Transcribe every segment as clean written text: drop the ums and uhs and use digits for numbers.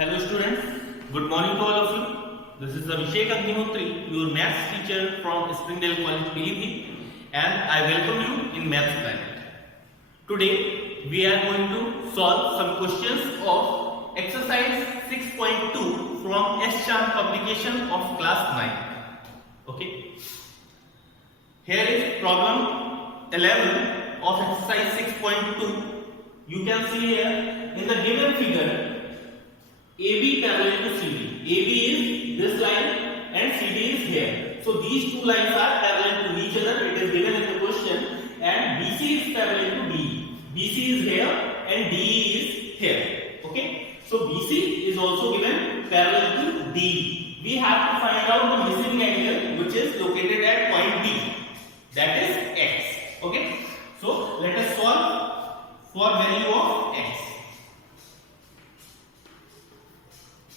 Hello students, good morning to all of you. This is Abhishek Agnihotri, your maths teacher from Springdale College, Pilibhit, and I welcome you in Maths Planet. Today we are going to solve some questions of exercise 6.2 from S-Charm publication of class 9. Okay. Here is problem 11 of exercise 6.2. You can see here in the given figure AB parallel to CD. AB is this line and CD is here. So these two lines are parallel to each other. It is given in the question, and BC is parallel to DE. BC is here and DE is here. Okay. So BC is also given parallel to DE. We have to find out the missing angle which is located at point B. That is X. Okay. So let us solve for value of X.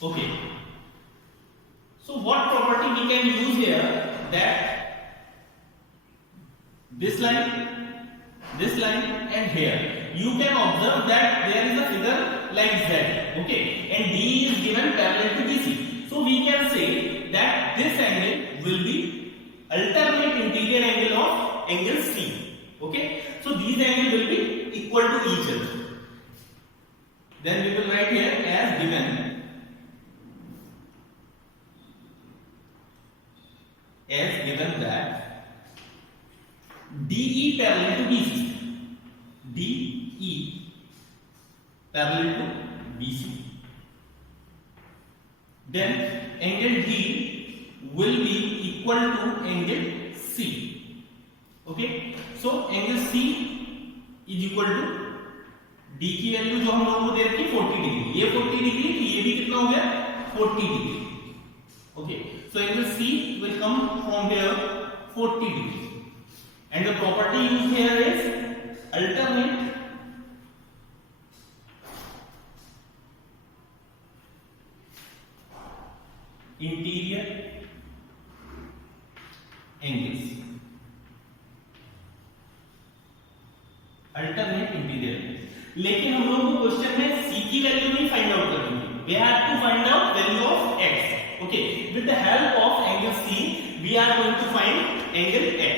Okay. So what property we can use here, that this line and here you can observe that there is a figure like Z. Okay. And D is given parallel to BC. So we can say that this angle will be alternate interior angle of angle C. Okay. So these angles will be equal to each other. Then we will write here as given that DE parallel to BC. DE parallel to BC. Then angle D will be equal to angle C. Okay. So angle C is equal to D की वैल्यू जो हम लोगों को दे रखी 40 डिग्री. ये 40 डिग्री तो ये भी कितना हो गया 40 degree. Okay. So angle C will come from here 40 degree, and the property used here is alternate interior angles. Alternate interior angles. लेकिन हम लोगों को क्वेश्चन में C की वैल्यू नहीं फाइंड आउट करनी है. We have to find out value of X. Okay, with the help of angle C, we are going to find angle X.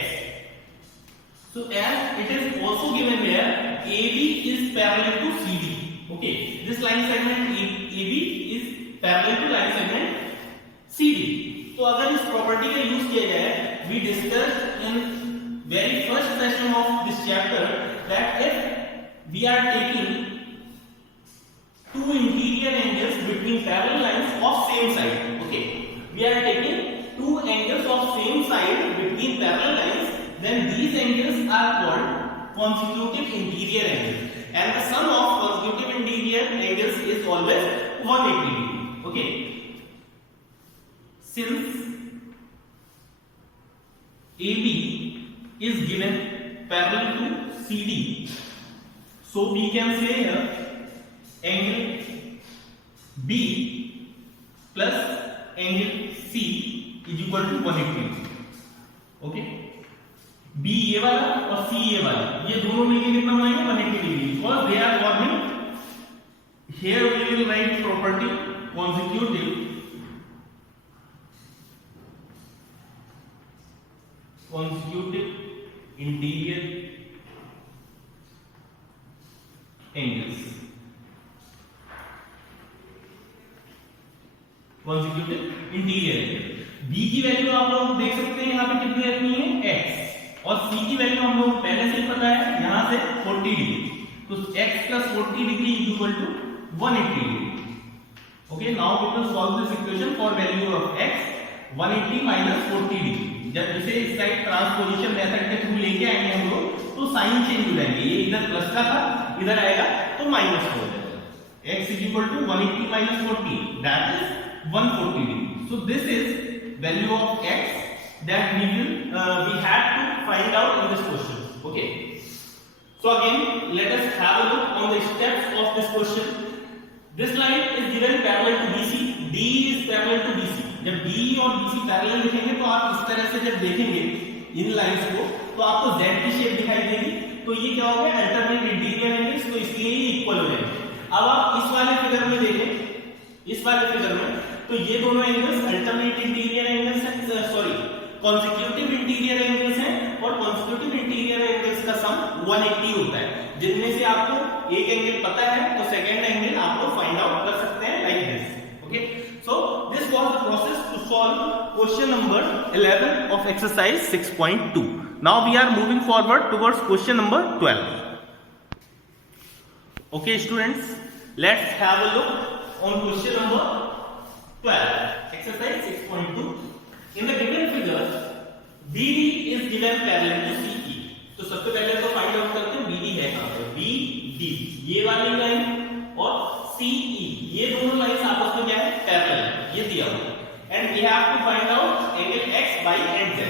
So as it is also given here, AB is parallel to CD. Okay, this line segment AB is parallel to line segment CD. तो अगर इस प्रॉपर्टी का यूज किया जाए, we discussed in very first session of this chapter that if we are taking two interior angles between parallel lines of same side. Okay, we are taking two angles of same side between parallel lines, then these angles are called consecutive interior angles, and the sum of consecutive interior angles is always 180 degree. Okay, since AB is given parallel to CD, so we can say here angle B plus angle C is equal to 180. Okay, B ये वाला और C ये वाला, ये दोनों मिलके कितना बनाएंगे 180 degree. Because they are forming, here we will write property consecutive interior angles. Consecutive interior angle. B की वैल्यू आप लोग देख सकते हैं यहाँ पे कितनी रखनी है X, और C की वैल्यू हम लोग पहले से ही पता है यहाँ से 40 डिग्री. तो X plus 40 degree is equal to 180 degree. Okay, now we will solve this equation for value of X 180 minus 40 degree. जब इसे इस साइड ट्रांसपोजिशन मेथड के थ्रू लेके आएंगे हम लोग, तो साइन चेंज हो जाएंगे. ये इधर प्लस का था, इधर आएगा तो माइनस हो जाएगा. X is equal to 180 minus 40, that is 140 degree. So this is value of X that we have to find out in this question. Okay. So again, let us have a look on the steps of this question. This line is given parallel to BC. D is parallel to BC. जब D और BC parallel लिखेंगे तो आप इस तरह से जब देखेंगे इन लाइंस को, तो आपको Z की शेप दिखाई देगी. तो ये क्या हो गया अल्टरनेट इंटीरियर एंगल्स, तो इसलिए ये इक्वल हो जाएंगे. अब आप इस वाले फिगर में देखें इस वाले फिगर में, तो ये दोनों एंगल्स अल्टरनेट इंटीरियर एंगल्स हैं, सॉरी कॉन्सेक्यूटिव इंटीरियर एंगल्स हैं, और कॉन्सेक्यूटिव इंटीरियर एंगल्स का सम 180 होता है, जिनमें से आपको एक एंगल पता है तो सेकंड एंगल आप लोग फाइंड आउट कर सकते हैं like this. Okay, so this was the process to solve question number 11 of exercise 6.2. Now we are moving forward towards question number 12. Okay students, let's have a look on question number 12, exercise 6.2. In the given figure, BD is given parallel to CE. तो सबसे पहले तो find out करते हैं BD है कहां पे, BD ये वाली लाइन और CE ये दोनों लाइंस आपस में क्या है, पैरेलल है, ये दिया हुआ है, and we have to find out angle X, Y and Z.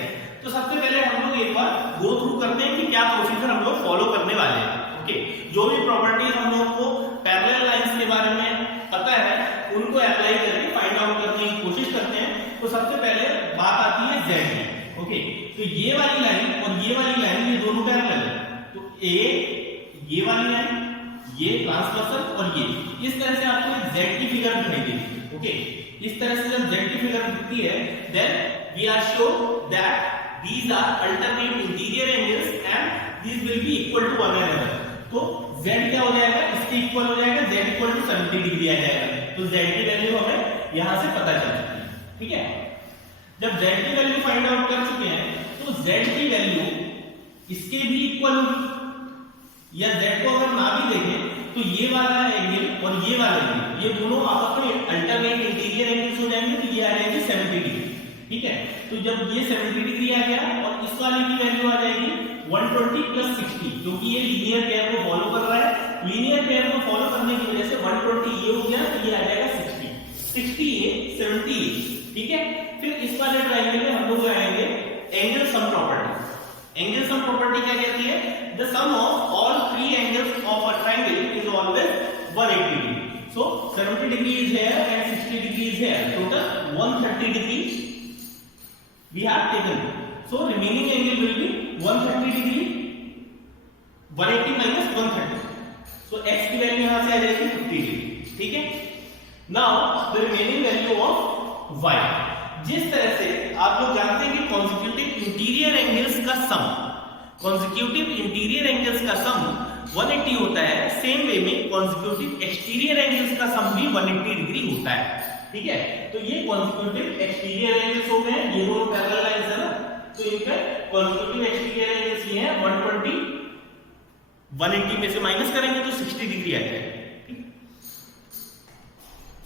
तो सबसे पहले हम लोग एक बार गो थ्रू करते हैं कि क्या प्रोसीजर हम लोग फॉलो करने वाले हैं. ओके, जो भी प्रॉपर्टीज हम लोगों को पैरेलल लाइंस के बारे में पता है उनको अप्लाई करके फाइंड आउट करने की कोशिश करते हैं. तो सबसे पहले बात आती है Z की. ओके, तो ये वाली लाइन और ये वाली लाइन ये दोनों पैरेलल है, तो ये वाली लाइन, ये ट्रांसवर्सल और ये इस तरह से आपको एक Z की फिगर दिखाई देगी. ओके, इस तरह से जब Z की फिगर दिखती है then we are sure that these are alternate interior angles and these will be equal to one another. तो Z क्या हो जाएगा, इसके इक्वल हो जाएगा, Z इक्वल टू 70 डिग्री आ जाएगा. तो Z की वैल्यू हमें यहां से पता चल सकती है. ठीक है, जब Z की वैल्यू फाइंड आउट कर चुके हैं तो Z की वैल्यू इसके भी इक्वल होगी, या Z को अगर ना भी देखें तो ये वाला एंगल और ये वाला एंगल ये दोनों आपस में अल्टरनेट इंटीरियर एंगल्स हो जाएंगे, तो ये आ जाएगी 70 डिग्री. ठीक है, तो जब ये 70 डिग्री आ गया और इस वाले की वैल्यू आ जाएगी 120 प्लस 60, क्योंकि ये लीनियर पेयर को फॉलो कर रहा है. लीनियर पेयर को फॉलो करने की वजह से 120 ये हो गया, तो ये आ जाएगा 60 ये 70 ये. ठीक है, फिर इस वाले ट्रायंगल में हम लोग आएंगे angle sum property. Angle sum property क्या कहती है, the sum of all three angles of a triangle is always 180 degree. So 70 degree is here and 60 degree is here, total 130 degree we have taken. So remaining angle will be 130 degree, 180 minus 130. So x की वैल्यू यहां से आ जाएगी 50 degree. ठीक है, now the remaining value of y. जिस तरह से आप लोग जानते हैं कि consecutive interior angles का सम, consecutive interior angles का सम 180 होता है, सेम वे में consecutive exterior angles का सम भी 180 डिग्री होता है. ठीक है, तो ये कॉन्सेक्यूटिव एक्सटीरियर एंगल्स हो गए, ये दोनों पैरेलल लाइंस है ना, तो इनका कॉन्सेक्यूटिव एक्सटीरियर एंगल्स ये है 120, 180 में से माइनस करेंगे तो 60 डिग्री आ जाएगा.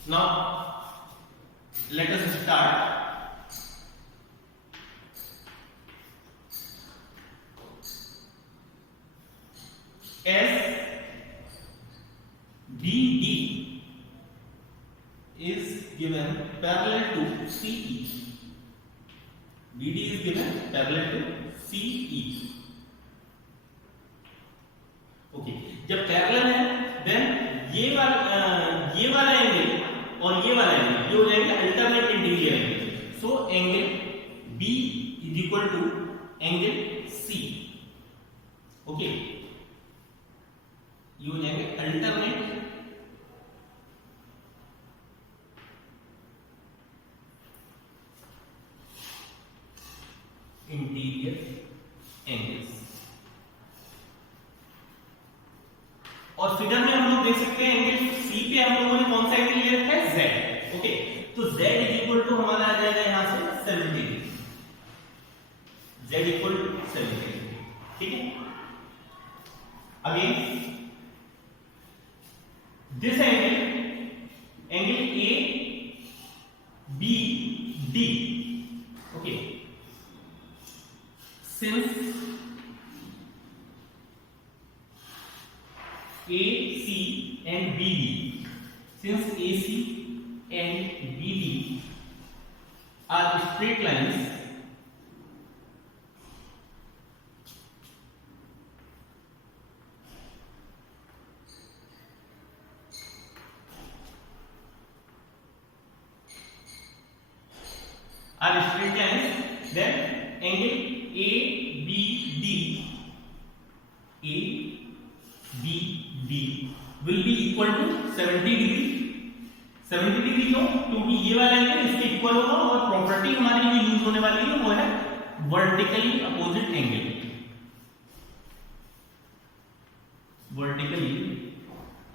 Now let us start. S BD is given parallel to CE. BD is given parallel to CE. Okay, जब पैरेलल है देन ये वाला एंगल और ये वाला एंगल ये हो जाएंगे alternate interior angle. So angle B is equal to angle C. Okay, ये हो जाएंगे अल्टरनेट इंटीरियर एंगल्स. और फिगर में हम लोग देख सकते हैं एंगल C पे हम लोगों ने कौन सा एंगल ले रखा है, Z. ओके, तो Z इज इक्वल टू हमारा आ जाएगा यहां से 70 degree. Z equal to 70 degree. ठीक है, again this angle A B D. Okay, since AC and BD, since AC and BD are straight lines, then angle ABD will be equal to 70 degree. 70 डिग्री क्यों? क्योंकि ये वाला एंगल इसके इक्वल होगा और प्रॉपर्टी हमारी जो यूज होने वाली है वो है vertically opposite angle, vertically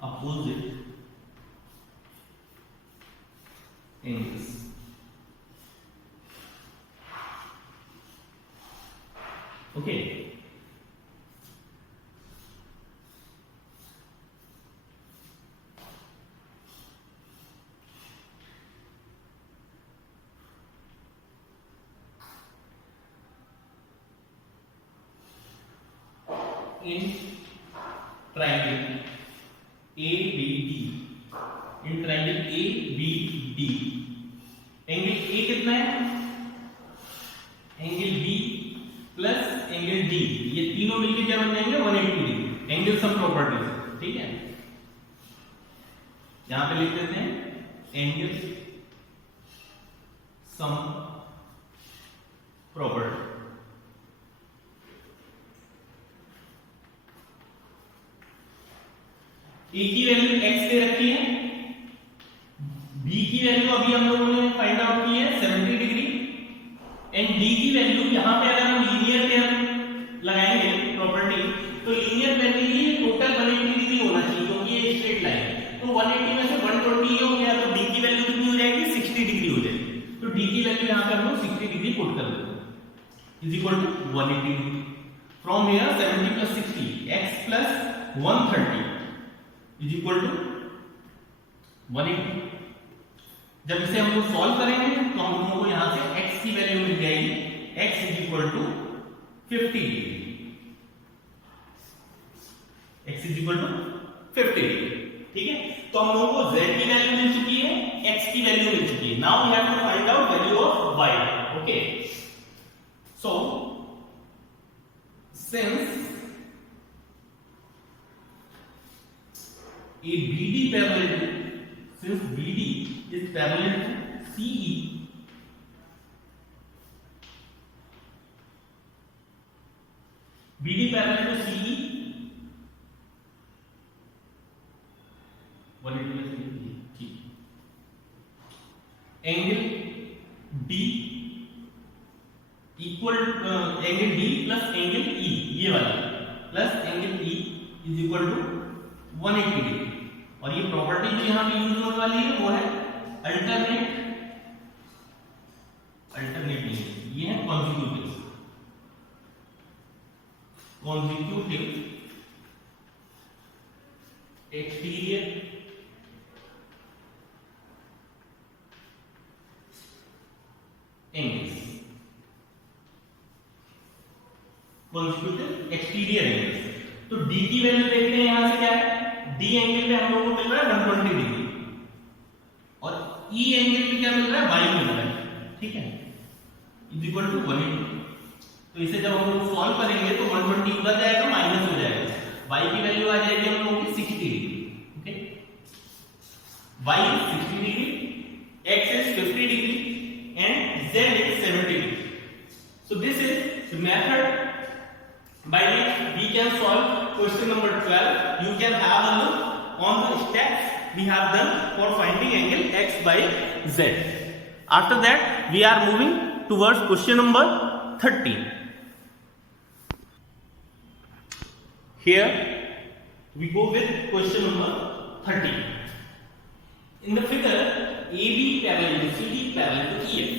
opposite angles. Okay, in triangle ABD, in triangle ABD angle A कितना है? Angle B plus angle D, ये तीनों मिलकर क्या बन जाएंगे? 180 डिग्री। एंगल सम प्रॉपर्टीज, ठीक है, यहां पे लिख देते हैं एंगल सम प्रॉपर्टी। ए की वैल्यू x दे रखी है, b की वैल्यू अभी हम लोगों ने फाइंड आउट की है 70 डिग्री, एंड d की वैल्यू यहां पे अगर हम लीनियर पेयर लगाएंगे प्रॉपर्टी तो लीनियर पेयर के लिए टोटल 180 डिग्री होना चाहिए क्योंकि ये स्ट्रेट लाइन है। तो 180 में से 120 हो गया तो d की वैल्यू कितनी हो जाएगी? 60 डिग्री हो जाएगी। तो d की वैल्यू यहां पे हम लोग 60 डिग्री पुट कर देते हैं is equal to 180 degree. From here 70 plus 60 x plus 130 is equal to 180। जब इसे हम लोग सॉल्व करेंगे तो हम लोगों को यहां से x की वैल्यू मिल जाएगी, x is equal to 50 degree, x is equal to 50 degree, ठीक है। तो हम लोगों को z की वैल्यू मिल चुकी है, x की वैल्यू मिल चुकी है। Now we have to find out value of y। Okay, so since a BD parallel to, since BD is parallel to CE, BD parallel to CE, 180 ठीक, angle D equal angle D plus angle E, ये वाला plus angle E is equal to 180 degree. और ये प्रॉपर्टी जो यहां पे यूज होने वाली है वो है अल्टरनेट एंगल, ये है consecutive exterior angles, consecutive exterior angles. तो D की वैल्यू देखते हैं यहां से क्या है? D एंगल पे हम लोगों को मिल रहा है 120 डिग्री और E एंगल पे क्या मिल रहा है? y मिल रहा है, ठीक है, इज इक्वल टू 180। तो इसे जब हम लोग सॉल्व करेंगे तो 120 उधर जाएगा, माइनस हो जाएगा, y की वैल्यू आ जाएगी हम लोगों की 60 degree. Okay, y is 60 degree, x is 50 degree and z is 70 degree. So this is the method by which we can solve question number 12. You can have a look on the steps we have done for finding angle x by z. After that we are moving towards question number 13. Here we go with question number 13. In the figure AB parallel to CD parallel to EF.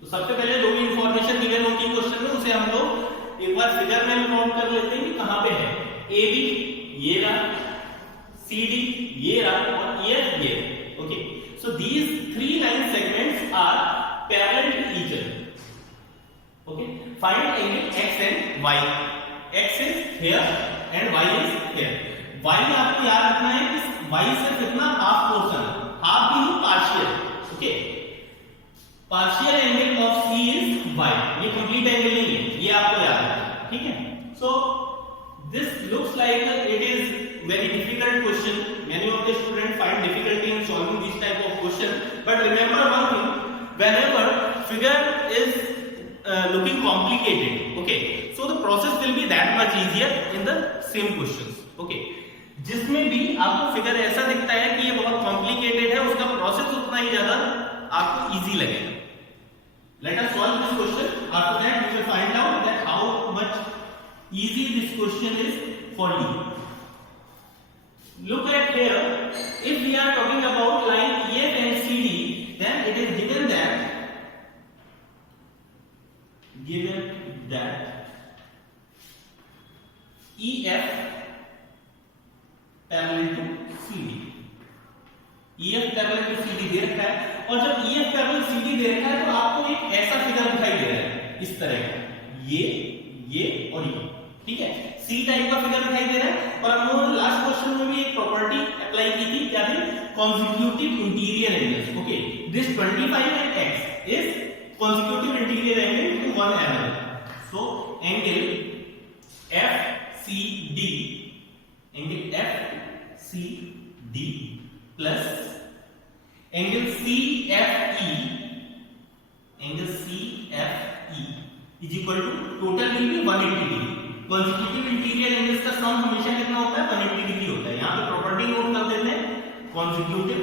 तो सबसे पहले जो भी information given होती है क्वेश्चन में उसे हम लोग एक बार फिगर में नोट कर लेते हैं कि कहां पे है। AB ये रहा, CD ये रहा और EF ये। Okay, so these three line segments are parallel to each other. Okay, find angle x and y। x is here and y is here. y में आपको याद रखना है कि y से कितना हाफ पोर्शन है, हाफ भी partial. Okay, partial angle of C is y, ये कंप्लीट एंगल नहीं है, ये आपको याद रखना है, ठीक है। सो this looks like it is very difficult question. Many of the students find difficulty in solving this type of question, but remember one thing, whenever figure is looking complicated, okay, so the process will be that much easier in the same questions. Okay, जिसमें भी आपको फिगर ऐसा दिखता है कि ये बहुत कॉम्प्लिकेटेड है, उसका प्रोसेस उतना ही ज्यादा आपको इजी लगेगा. Let us solve this question. After that, we will find out that how much easy this question is for you. Look at here. If we are talking about line EF and CD, then it is given that EF parallel to CD. EF parallel to CD दे रखा है, और जब EF parallel CD दे रखा है तो आपको एक ऐसा फिगर दिखाई दे रहा है इस तरह का, ये और ये, ठीक है, C टाइप का फिगर दिखाई दे रहा है. और हम लोगों ने लास्ट क्वेश्चन में भी एक प्रॉपर्टी अप्लाई की थी, क्या थी? Consecutive interior angles. Okay, this 25 and x is consecutive interior angle to one angle. So angle FCD plus angle CFE is equal to, total will be 180 degree. Consecutive interior angles का sum हमेशा कितना होता है? 180 डिग्री होता है. यहां पे property note कर देते हैं, consecutive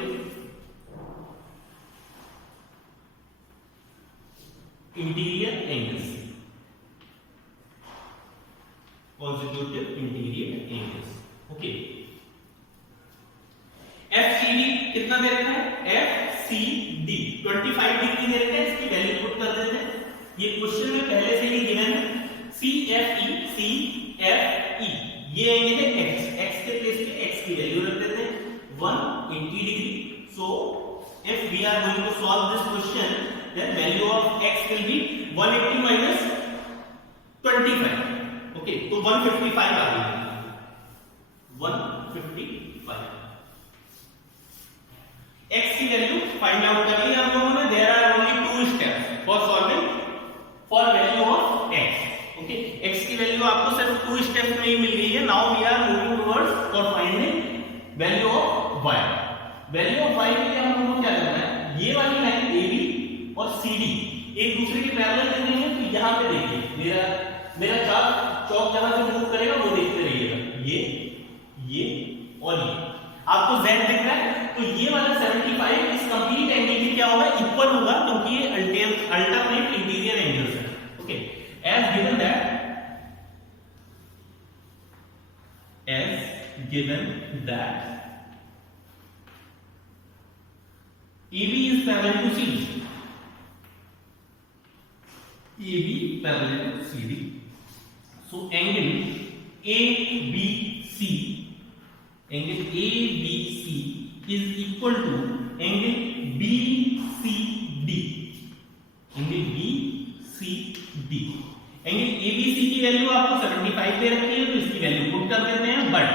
interior angles, okay. FCD कितना दे रखा है? FCD 25 डिग्री दे रखा है, इसकी वैल्यू पुट कर देते हैं. ये क्वेश्चन में पहले से ही गिवन है. CFE ये एंगल है x के प्लेस पे x की वैल्यू रख देते हैं 180 degree. So if we are going to solve this question, then value of x will be 180 minus 25. Okay, तो 155 आ गई. 155 x की वैल्यू फाइंड आउट कर ली हम लोगों ने. There are only 2 steps for solving for value of x. Okay, x की value आपको सिर्फ 2 स्टेप्स में ही मिल गई है. Now we are moving towards for finding value of y. Value of y के लिए हम लोगों को क्या करना है? ये वाली लाइन AB और CD एक दूसरे के पैरेलल करनी है. तो यहां पे देखिए, मेरा चौक जहां से मूव करेगा वो देखते रहिएगा. ये और ये आपको z दिख रहा है, तो ये वाला 75 इस कंप्लीट एंगल की क्या होगा? इक्वल होगा, क्योंकि ये अल्टरनेट इंटीरियर एंगल्स है. Okay, as given that AB is parallel to CD. AB parallel to CD. So angle ABC is equal to angle BCD. Angle ABC की वैल्यू आपको 75 दे रखी है, तो इसकी वैल्यू पुट कर देते हैं. बट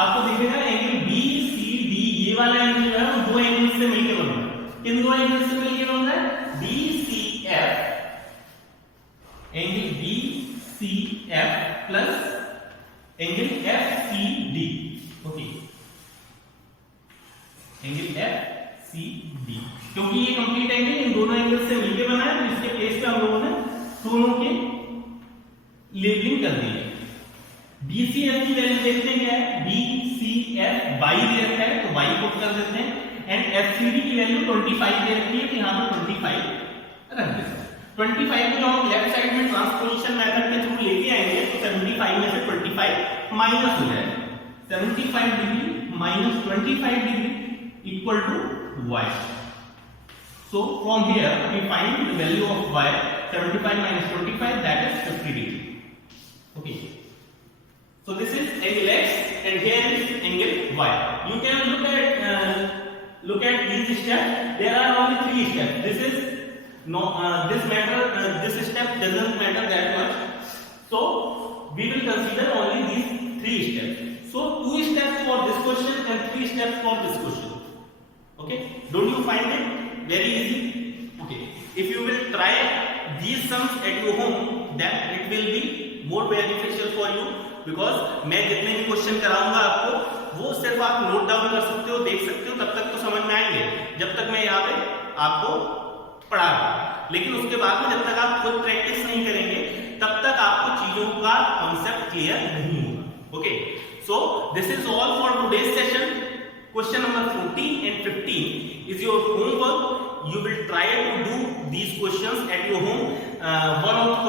आपको दिखेगा एंगल BCD ये वाला एंगल जो है वो दो एंगल से मिलकर बन रहा है. किन दो एंगल से मिलकर बन रहा है? BCF angle BCF plus angle FCD. Okay, angle FCD, क्योंकि ये कंप्लीट एंगल इन दोनों एंगल से मिलकर बना है, तो इसके प्लेस पे हम लोगों ने दोनों के लेबलिंग कर दी है. BCF की वैल्यू देखते हैं क्या है? BCF y दे रखा है, तो y पुट कर देते हैं. एंड FCD की वैल्यू 25 दे रखी है, तो यहां पे 25 रख देते हैं. 25 को जो हम लेफ्ट साइड में ट्रांसपोजिशन मेथड के थ्रू लेके आएंगे, तो 75 में से 25 माइनस हो जाएगा. 75 degree minus 25 degree equal to y. So from here we find the value of y. 75 minus 25, that is 50 degree. Okay, so this is angle x and here is angle y. You can look at these steps. There are only 3 steps. This is this step doesn't matter that much, so we will consider only these 3 steps. So 2 steps for this question and 3 steps for this question. Okay, don't you find it very easy? Okay, if you will try these sums at your home, then it will be more beneficial for you, because मैं जितने भी क्वेश्चन कराऊंगा आपको वो सिर्फ आप note down कर सकते हो, देख सकते हो, तब तक तो समझ में आएंगे जब तक मैं यहाँ पे आपको पढ़ा रहा हूं. लेकिन उसके बाद में जब तक आप खुद प्रैक्टिस नहीं करेंगे तब तक आपको चीजों का कॉन्सेप्ट क्लियर नहीं होगा. Okay, So this is all for today's session. Question number 14 and 15 is your homework. You will try to do these questions at your home. One of the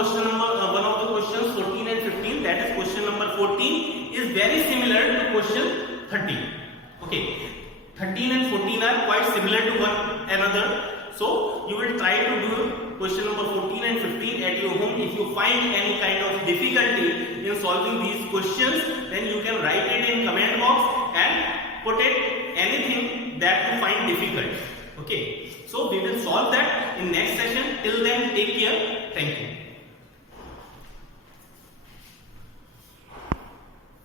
questions 14 and 15, that is question number 14, is very similar to question 13. Okay, 13 and 14 are quite similar to one another. So you will try to do question number 14 and 15 at your home. If you find any kind of difficulty in solving these questions, then you can write it in comment box and put it anything that you find difficult. Okay, so we will solve that in next session. Till then, take care. Thank you.